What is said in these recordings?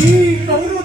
ఈ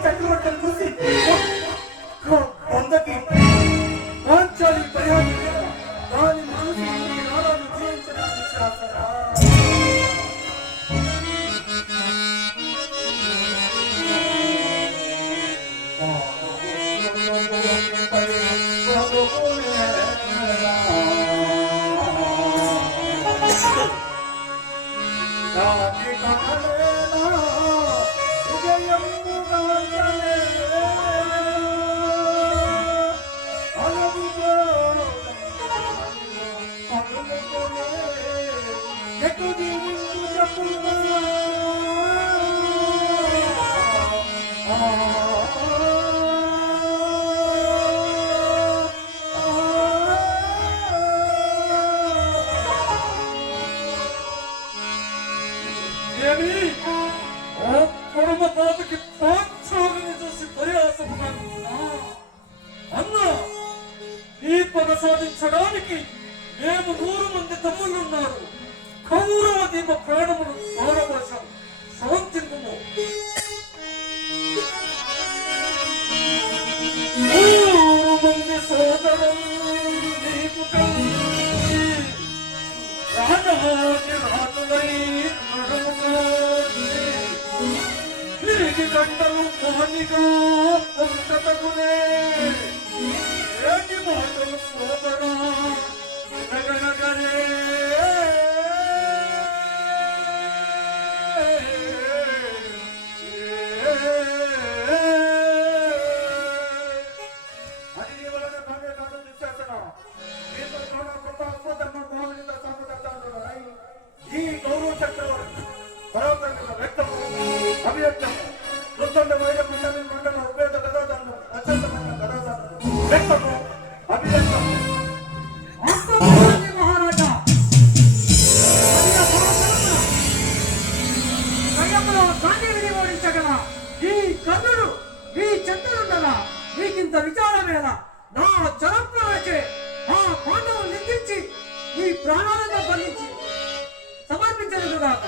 సాధించడానికి మేము 100 మంది తమ్ముళ్ళున్నారు. కౌరవ దీప ప్రాణములు ఆరవశం శాంతింపుము. 100 మంది సోదరులు నీకు కలిగి రాజాది రాజులై తిరిగి గంటలు మానిగా పంచతగునే ఏటి మాటలు సోదరా నగనగరే నీకింత విచారమేనా? నా జనప్రవచే ఆ పాండవులు నిందించి నీ ప్రాణాలను బంధించి సమర్పించలేదు కాక.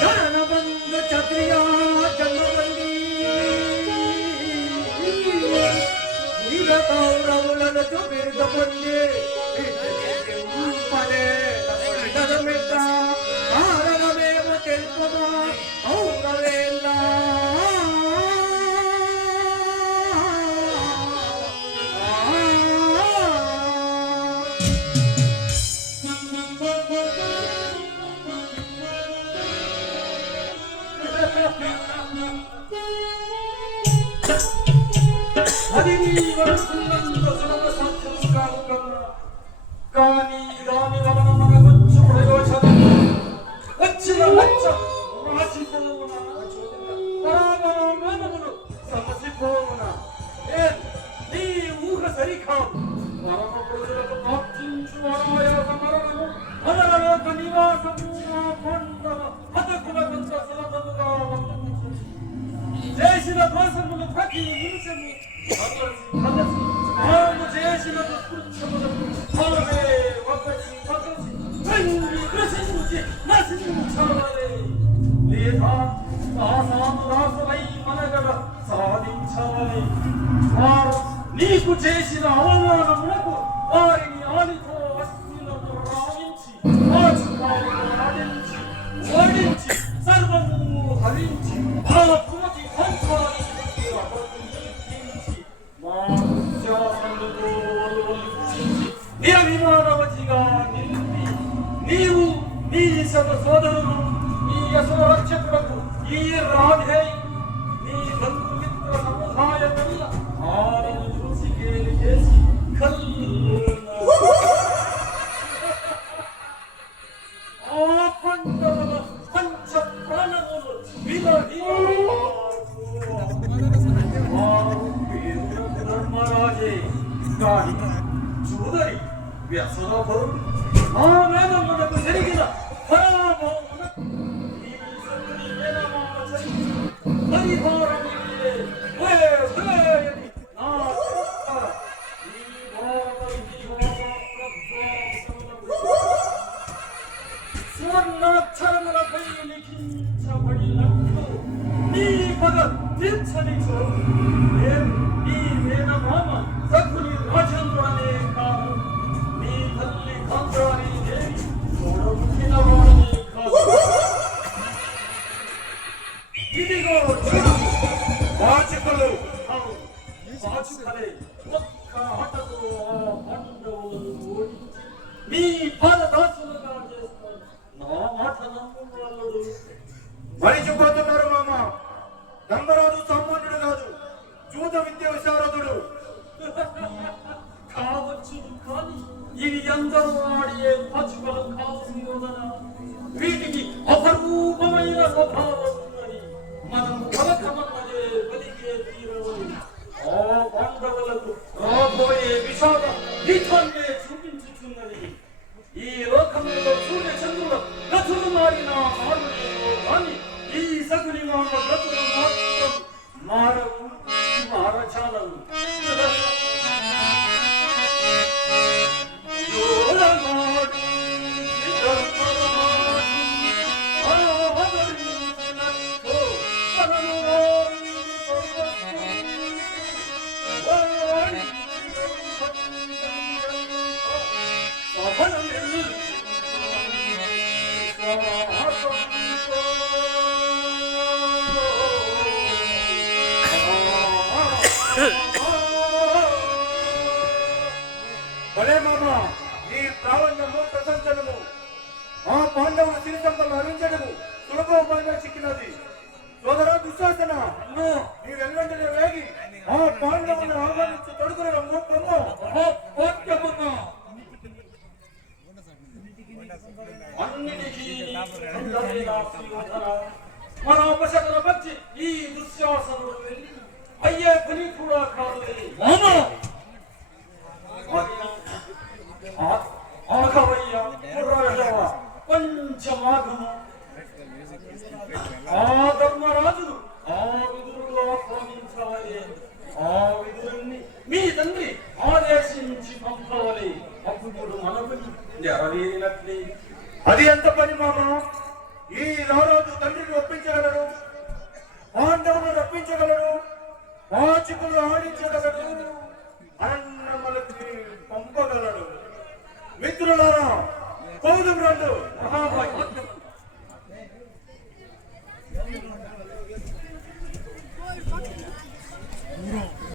జనబంధ క్షత్రియ జన్మబంధి కౌరవులను చూపిరుగ పొంది కారణమేమో తెలుపదా కౌరవేలా అది నీ వరకున్నంత సులభ సాధ్యం కాదు కన్నా. కానీ దాని వలన మనకొచ్చు ప్రయోజనం వచ్చిన లక్ష రాసిపోవునా పరామరములు సమసిపోవునా? నీ ఊహ సరికాదు. పరమ ప్రజలకు ప్రాప్తించు అనాయాస మరణము అనరలోక నివాసము ఆ పండవ హతకులకంత సులభముగా చేసిన దోషములు ప్రతి నిమిషము తాము చేసిన దుష్కృత్యములకు ఫలమే ఒకటి కృషించి నశించాలి. లేదా సాసానురాసులై మనగడ సాధించాలి. వారు నీకు చేసిన అవమానములకు వారిని ఆలితో అస్థిలకు రావించి ఆడించి ఓడించి సర్వము హరించి ఆ పుమతి పంచాలి నిరభిమానవతిగా నిలిపి నీవు నీ సోదరులు నీ యశోరక్షకులకు ఈ రాధే నీ బంధుమిత్ర సముదాయమల్ల ఆమెను చూసి కేలి చేసి ఆ పండవల పంచ ప్రాణములు ధర్మరాజే గాని చూదరి వ్యసనపరుడు ఆ వేదమునకు జరిగిన పరాభవమునకు ఈ సతుని వేదమాన పరిహారమిదే వేయని నా ఈ భారత సువర్ణాక్షరములపై లిఖించబడినట్లు నీ పద తీర్చని నీ వేదమామ సకుని రాజేంద్ర అనే కాదు. నీ తల్లి కాంతారి దేవి చూడముట్టిన వాడిని కాదు. ఇదిగో వాచకులు వాచుకలే ఒక్క ఆటతో ఆ పాండవులను ఓడించి నీ పాదదాసులుగా చేస్తారు. నా మాట వీటికి అపరూపమైన స్వభావం ఉన్నది. మనం పలకమన్నదే పలికే తీరవని ఆ పాండవులకు రాబోయే విషాద గీతాన్నే చూపించుచున్నది. ఈ లోకంలో సూర్య చంద్రుల గతులు మారిన మారులేమో కానీ ఈ సగుని మాన గతులు మాత్రం మారవు, మారచాలవు. భలే మామ, నీ ప్రారంభము ప్రశంసనము ఆ పాండవుల సిరి సంపదలు హరించడము సులభంగా చిక్కినది. సోదర దుశ్శాసన, నీ వెల్లంటనే వేగి ఆ పాండవులను ఆహ్వానించి తొడుగురము పొమ్ము. అన్నిటికీ మన ఉపశమన వచ్చి ఈ దుశ్శాసనుడు వెళ్ళి అయ్యే పని కూడా కాదు. ఆగవయ్య పంచమాగము ఆ ధర్మరాజును ఆ విధులు ఆహ్వానించాలి. ఆ విధులన్నీ మీ తండ్రి ఆదేశించి పంపవాలి. అప్పుడు మనకు నెరవేరినట్లే. అది ఎంత పని మామ? ఈ రారాజు తండ్రిని ఒప్పించగలడు, పాండవులను రప్పించగలడు, పాచికులు ఆడించగలడు, అన్నమ్మలకి పంపగలడు. మిత్రులారా, కౌదుకు రండు. మహాభాగ్యం